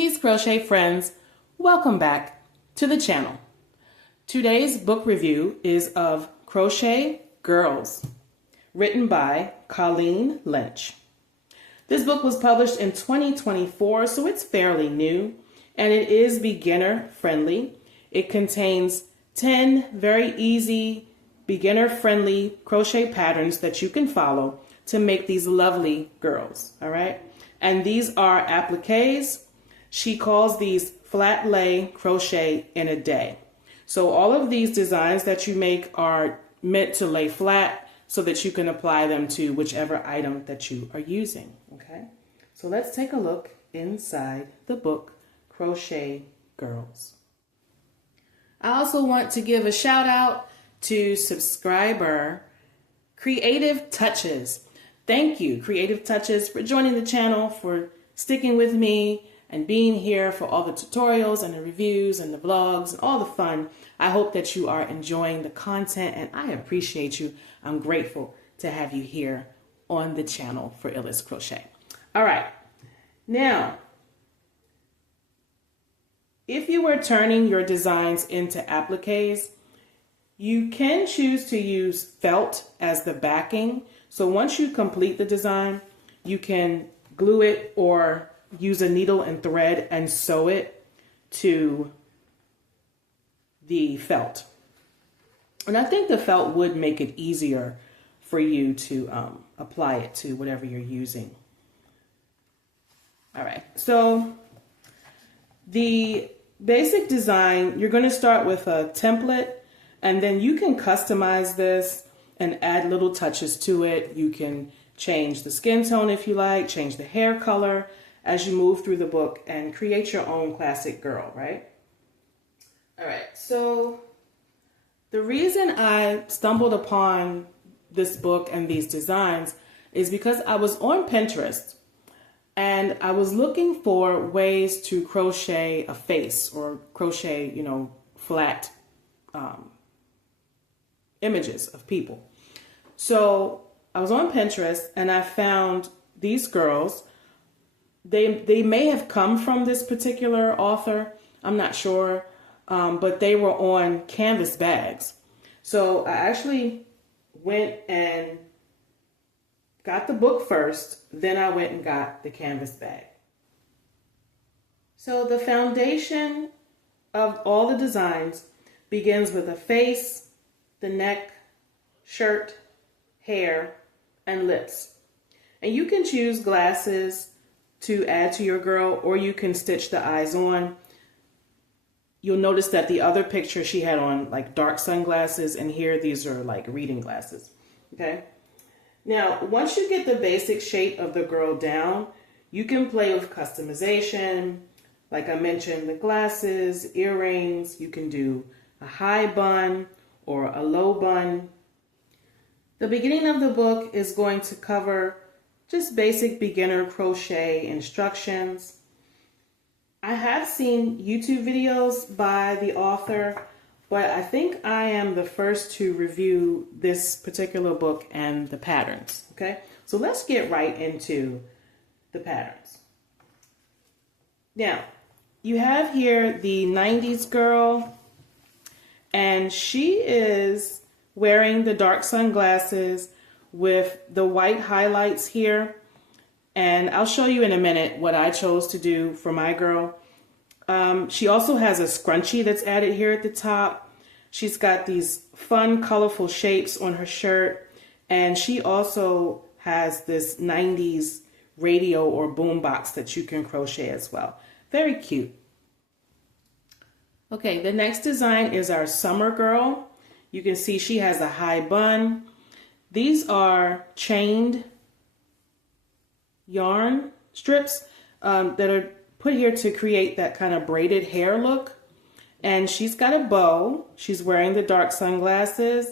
Peace Crochet friends, welcome back to the channel. Today's book review is of Crochet Girls, written by Collen Lynch. This book was published in 2024, so it's fairly new, and it is beginner friendly. It contains 10 very easy, beginner friendly crochet patterns that you can follow to make these lovely girls, all right? And these are appliques. She calls these flat lay crochet in a day. So all of these designs that you make are meant to lay flat so that you can apply them to whichever item that you are using, okay? So let's take a look inside the book, Crochet Girls. I also want to give a shout out to subscriber Creative Touches. Thank you, Creative Touches, for joining the channel, for sticking with me and being here for all the tutorials and the reviews and the vlogs and all the fun. I hope that you are enjoying the content, and I appreciate you. I'm grateful to have you here on the channel for Illest Crochet. All right, now, if you were turning your designs into appliques, you can choose to use felt as the backing. So once you complete the design, you can glue it or use a needle and thread and sew it to the felt. And I think the felt would make it easier for you to apply it to whatever you're using. All right, so the basic design, you're going to start with a template, and then you can customize this and add little touches to it. You can change the skin tone if you like, change the hair color as you move through the book and create your own classic girl, right? All right, so the reason I stumbled upon this book and these designs is because I was on Pinterest and I was looking for ways to crochet a face or crochet, flat images of people. So I was on Pinterest and I found these girls. They may have come from this particular author, I'm not sure, but they were on canvas bags. So I actually went and got the book first, then I went and got the canvas bag. So the foundation of all the designs begins with a face, the neck, shirt, hair, and lips. And you can choose glasses to add to your girl, or you can stitch the eyes on. You'll notice that the other picture she had on like dark sunglasses, and here these are like reading glasses, okay? Now, once you get the basic shape of the girl down, you can play with customization. Like I mentioned, the glasses, earrings, you can do a high bun or a low bun. The beginning of the book is going to cover just basic beginner crochet instructions. I have seen YouTube videos by the author, but I think I am the first to review this particular book and the patterns, okay? So let's get right into the patterns. Now, you have here the 90s girl, and she is wearing the dark sunglasses with the white highlights here. And I'll show you in a minute what I chose to do for my girl. She also has a scrunchie that's added here at the top. She's got these fun, colorful shapes on her shirt. And she also has this 90s radio or boom box that you can crochet as well. Very cute. Okay, the next design is our summer girl. You can see she has a high bun. These are chained yarn strips that are put here to create that kind of braided hair look. And she's got a bow. She's wearing the dark sunglasses.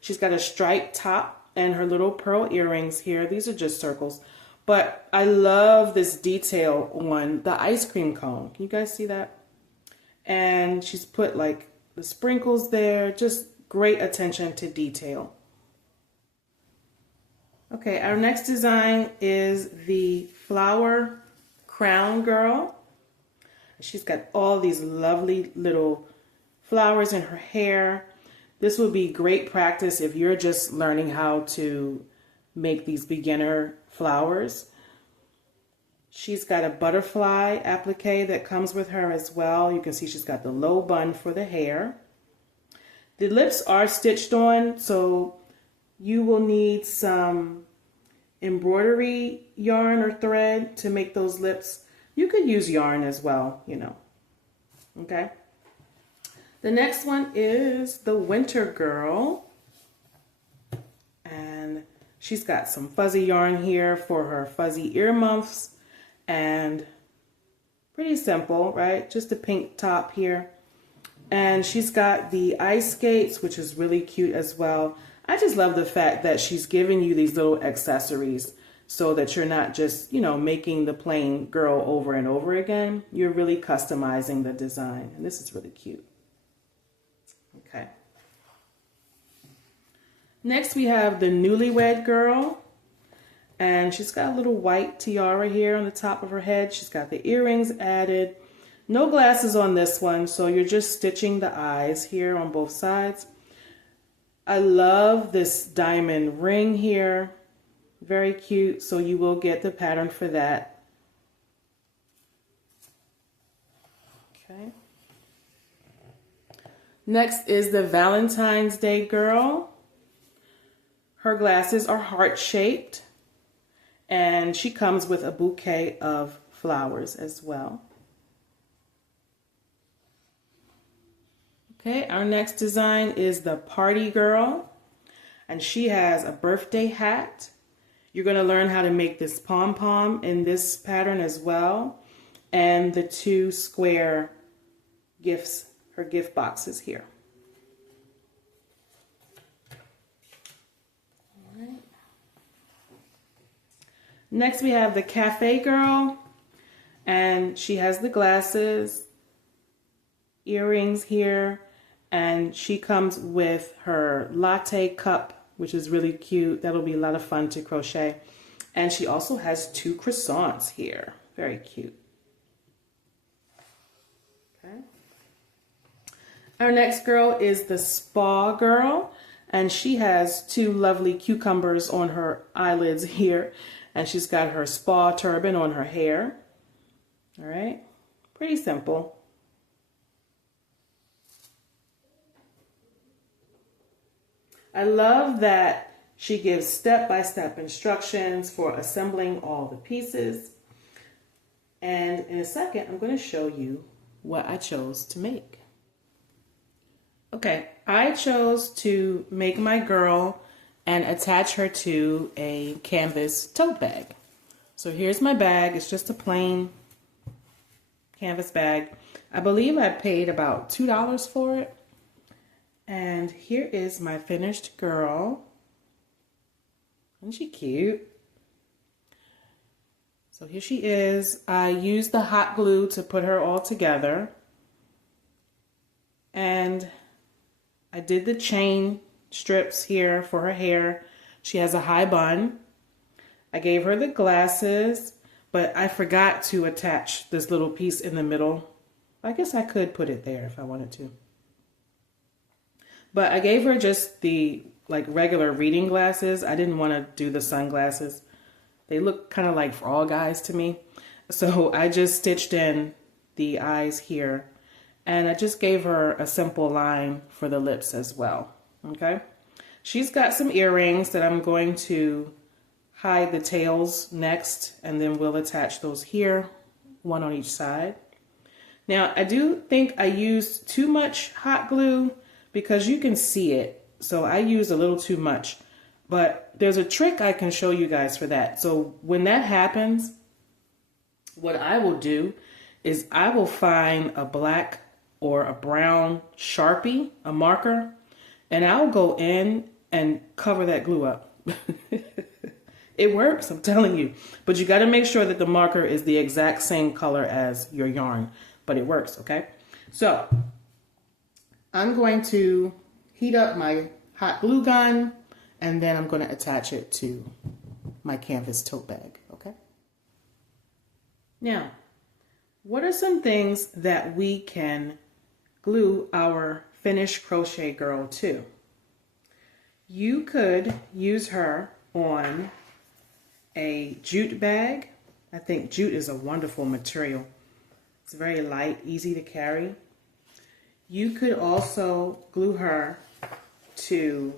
She's got a striped top and her little pearl earrings here. These are just circles. But I love this detail on the ice cream cone. Can you guys see that? And she's put like the sprinkles there. Just great attention to detail. Okay, our next design is the flower crown girl. She's got all these lovely little flowers in her hair. This will be great practice if you're just learning how to make these beginner flowers. She's got a butterfly applique that comes with her as well. You can see she's got the low bun for the hair. The lips are stitched on, so you will need some embroidery yarn or thread to make those lips. You could use yarn as well, you know. Okay. The next one is the Winter Girl. And she's got some fuzzy yarn here for her fuzzy ear muffs. And pretty simple, right? Just a pink top here. And she's got the ice skates, which is really cute as well. I just love the fact that she's giving you these little accessories so that you're not just, you know, making the plain girl over and over again. You're really customizing the design. And this is really cute. Okay. Next we have the Newlywed Girl. And she's got a little white tiara here on the top of her head. She's got the earrings added. No glasses on this one, so you're just stitching the eyes here on both sides. I love this diamond ring here. Very cute, so you will get the pattern for that. Okay. Next is the Valentine's Day Girl. Her glasses are heart-shaped. And she comes with a bouquet of flowers as well. Okay, our next design is the Party Girl. And she has a birthday hat. You're going to learn how to make this pom-pom in this pattern as well. And the two square gifts, her gift boxes here. Next we have the Cafe Girl, and she has the glasses, earrings here, and she comes with her latte cup, which is really cute. That'll be a lot of fun to crochet. And she also has two croissants here. Very cute. Okay. Our next girl is the Spa Girl, and she has two lovely cucumbers on her eyelids here. And she's got her spa turban on her hair. All right, pretty simple. I love that she gives step-by-step instructions for assembling all the pieces. And in a second, I'm going to show you what I chose to make. Okay, I chose to make my girl and attach her to a canvas tote bag. So here's my bag. It's just a plain canvas bag. I believe I paid about $2 for it. And here is my finished girl. Isn't she cute? So here she is. I used the hot glue to put her all together. And I did the chain strips here for her hair. She has a high bun. I gave her the glasses, but I forgot to attach this little piece in the middle. I guess I could put it there if I wanted to. But I gave her just the like regular reading glasses. I didn't want to do the sunglasses. They look kind of like frog eyes to me. So I just stitched in the eyes here. And I just gave her a simple line for the lips as well. Okay, she's got some earrings that I'm going to hide the tails next, and then we'll attach those here, one on each side. Now, I do think I used too much hot glue because you can see it. So I used a little too much, but there's a trick I can show you guys for that. So when that happens, what I will do is I will find a black or a brown Sharpie, a marker, and I'll go in and cover that glue up. It works, I'm telling you. But you got to make sure that the marker is the exact same color as your yarn. But it works, okay? So I'm going to heat up my hot glue gun, and then I'm going to attach it to my canvas tote bag, okay? Now, What are some things that we can glue our finished crochet girl to? You could use her on a jute bag. I think jute is a wonderful material. It's very light, easy to carry. You could also glue her to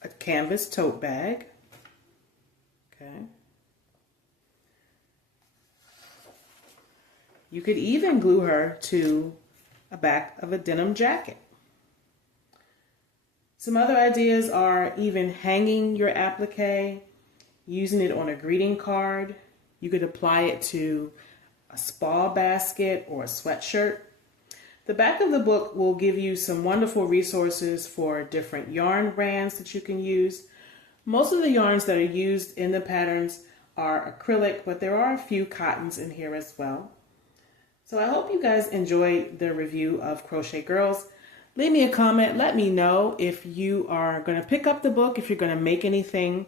a canvas tote bag. Okay. You could even glue her to a back of a denim jacket. Some other ideas are even hanging your applique, using it on a greeting card. You could apply it to a spa basket or a sweatshirt. The back of the book will give you some wonderful resources for different yarn brands that you can use. Most of the yarns that are used in the patterns are acrylic, but there are a few cottons in here as well. So I hope you guys enjoyed the review of Crochet Girls. Leave me a comment. Let me know if you are going to pick up the book, if you're going to make anything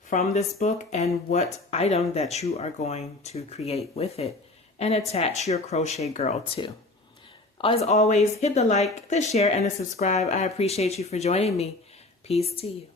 from this book, and what item that you are going to create with it and attach your crochet girl to. As always, hit the like, the share, and the subscribe. I appreciate you for joining me. Peace to you.